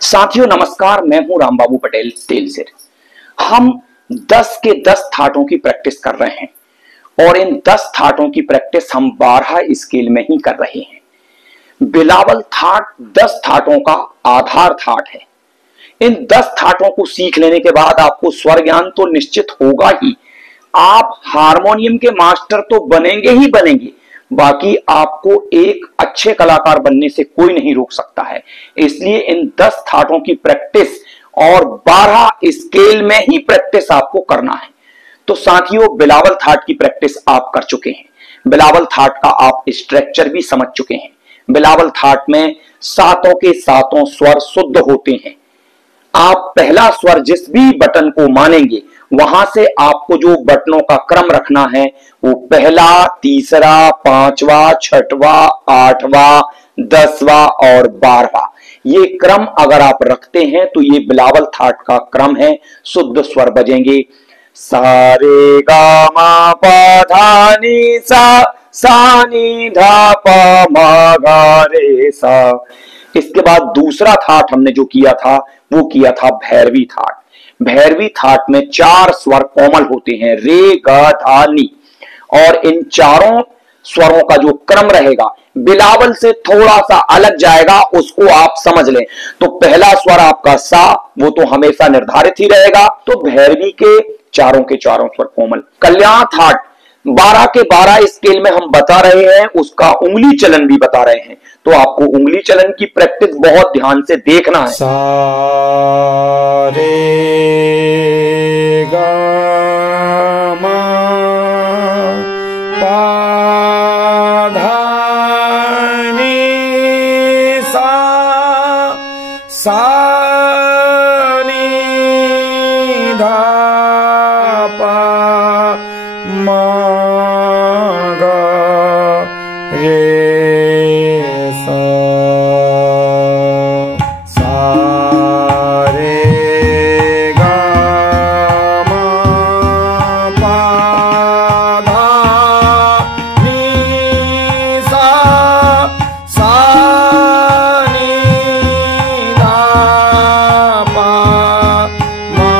साथियों नमस्कार, मैं हूं रामबाबू पटेल तेल से। हम 10 के 10 थाटों की प्रैक्टिस कर रहे हैं और इन 10 थाटों की प्रैक्टिस हम 12 स्केल में ही कर रहे हैं। बिलावल थाट 10 थाटों का आधार थाट है। इन 10 थाटों को सीख लेने के बाद आपको स्वर ज्ञान तो निश्चित होगा ही, आप हारमोनियम के मास्टर तो बनेंगे ही बनेंगे, बाकी आपको एक अच्छे कलाकार बनने से कोई नहीं रोक सकता है। इसलिए इन 10 थाटों की प्रैक्टिस और 12 स्केल में ही प्रैक्टिस आपको करना है। तो साथियों, बिलावल थाट की प्रैक्टिस आप कर चुके हैं, बिलावल थाट का आप स्ट्रक्चर भी समझ चुके हैं। बिलावल थाट में सातों के सातों स्वर शुद्ध होते हैं। आप पहला स्वर जिस भी बटन को मानेंगे, वहां से आपको जो बटनों का क्रम रखना है वो पहला, तीसरा, पांचवा, छठवा, आठवा, 10वां और 12वां, ये क्रम अगर आप रखते हैं तो ये बिलावल थाट का क्रम है। शुद्ध स्वर बजेंगे सा रे गा मा पा धा नी सा नी धा पा मा गा रे सा। इसके बाद दूसरा थाट हमने जो किया था वो किया था भैरवी थाट। भैरवी थाट में 4 स्वर कोमल होते हैं, रे ग धा नी, और इन चारों स्वरों का जो क्रम रहेगा बिलावल से थोड़ा सा अलग जाएगा, उसको आप समझ लें। तो पहला स्वर आपका सा, वो तो हमेशा निर्धारित ही रहेगा। तो भैरवी के चारों स्वर कोमल। कल्याण थाट 12 के 12 स्केल में हम बता रहे हैं, उसका उंगली चलन भी बता रहे हैं, तो आपको उंगली चलन की प्रैक्टिस बहुत ध्यान से देखना है। सा रे गा मा पा धा नी सा नी धा पा मा गा रे सा रे गा मा पा धा नी सा नी धा पा मा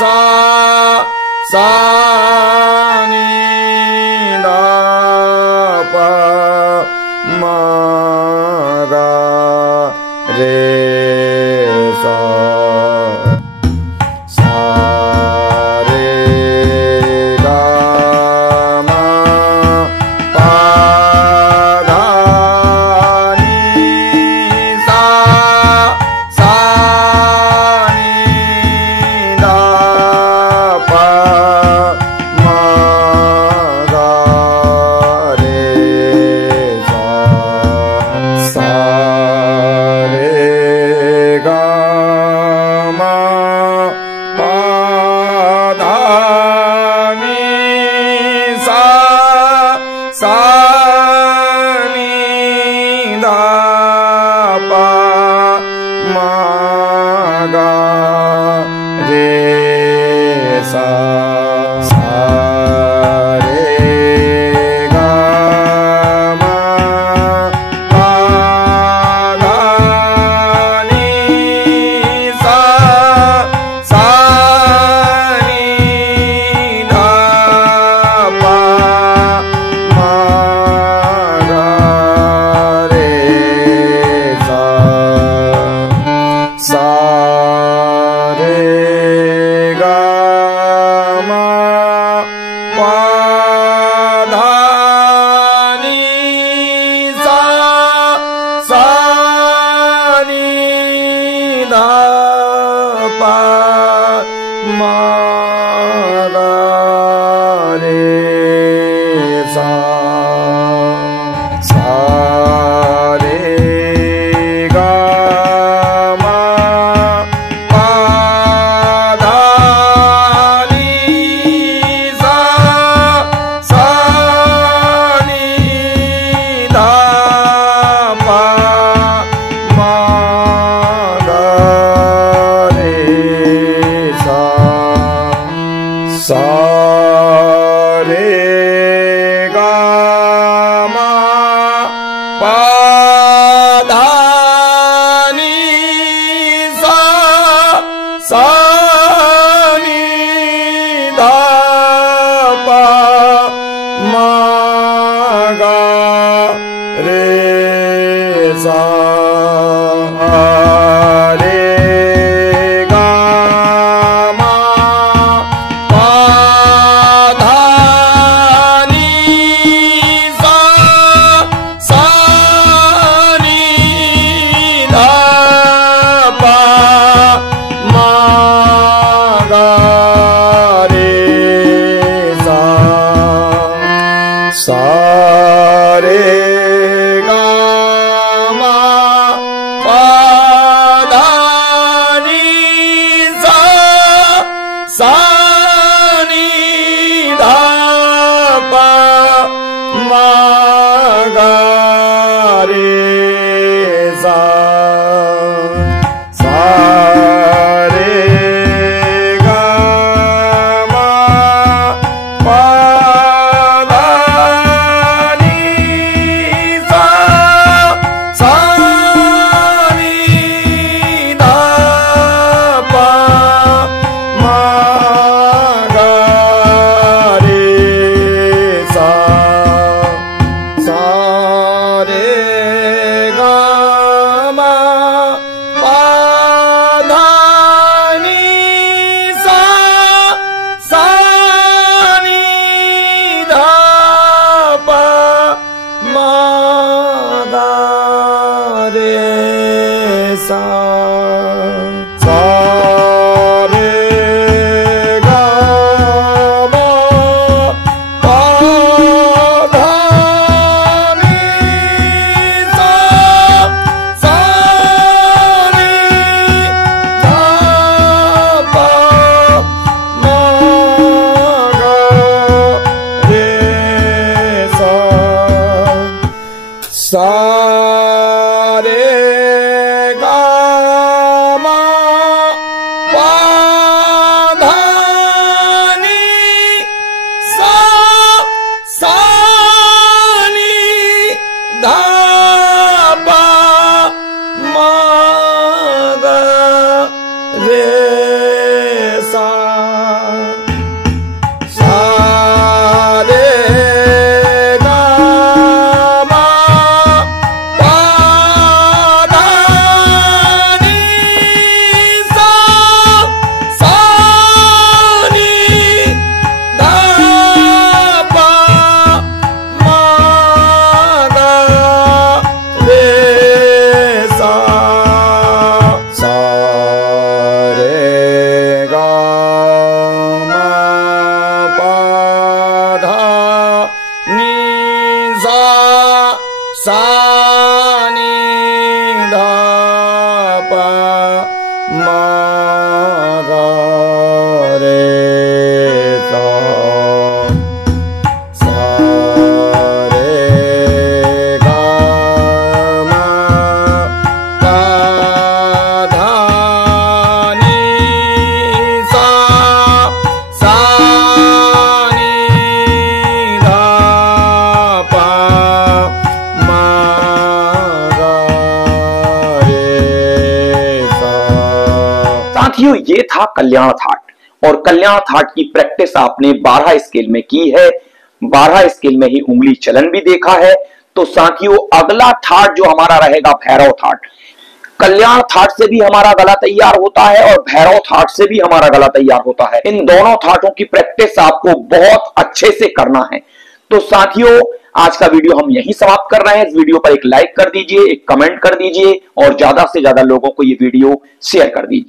सा सा नी धा पा मा गा रे सा सा रे गा मा पा धा नी सा सा नी धा पा मा गा रे सा सा रे गा मा पा धा नी सा सा नी धा पा मा गा रे सा सा रे गा मा पा धा नी सा सा नी धा पा मा गा रे सा सा रे गा मा पा धा नी सा सा नी धा पा मा गा रे सा सा रे गा मा पा धा नी सा सा नी धा पा मा गा रे सा सा रे गा मा पा धा नी सा सा नी धा पा मा गा रे सा रे गा मा पा धा नी सा सा नी धा पा मा गा रे सा सा रे गा मा पा धा नी सा सा नी धा पा मा गा रे सा सा रे गा मा पा धा नी सा सा नी धा पा मा ये था कल्याण थाट और कल्याण थाट की प्रैक्टिस आपने 12 स्केल में की है, 12 स्केल में ही उंगली चलन भी देखा है। तो साथियों अगला थाट जो हमारा रहेगा भैरव थाट। कल्याण थाट से भी हमारा गला तैयार होता है और भैरव थाट से भी हमारा गला तैयार होता है। इन दोनों थाटों की प्रैक्टिस आपको बहुत अच्छे से करना है। तो साथियों आज का वीडियो हम यहीं समाप्त कर रहे हैं। इस वीडियो पर एक लाइक कर दीजिए, एक कमेंट कर दीजिए और ज्यादा से ज्यादा लोगों को ये वीडियो शेयर कर दीजिए।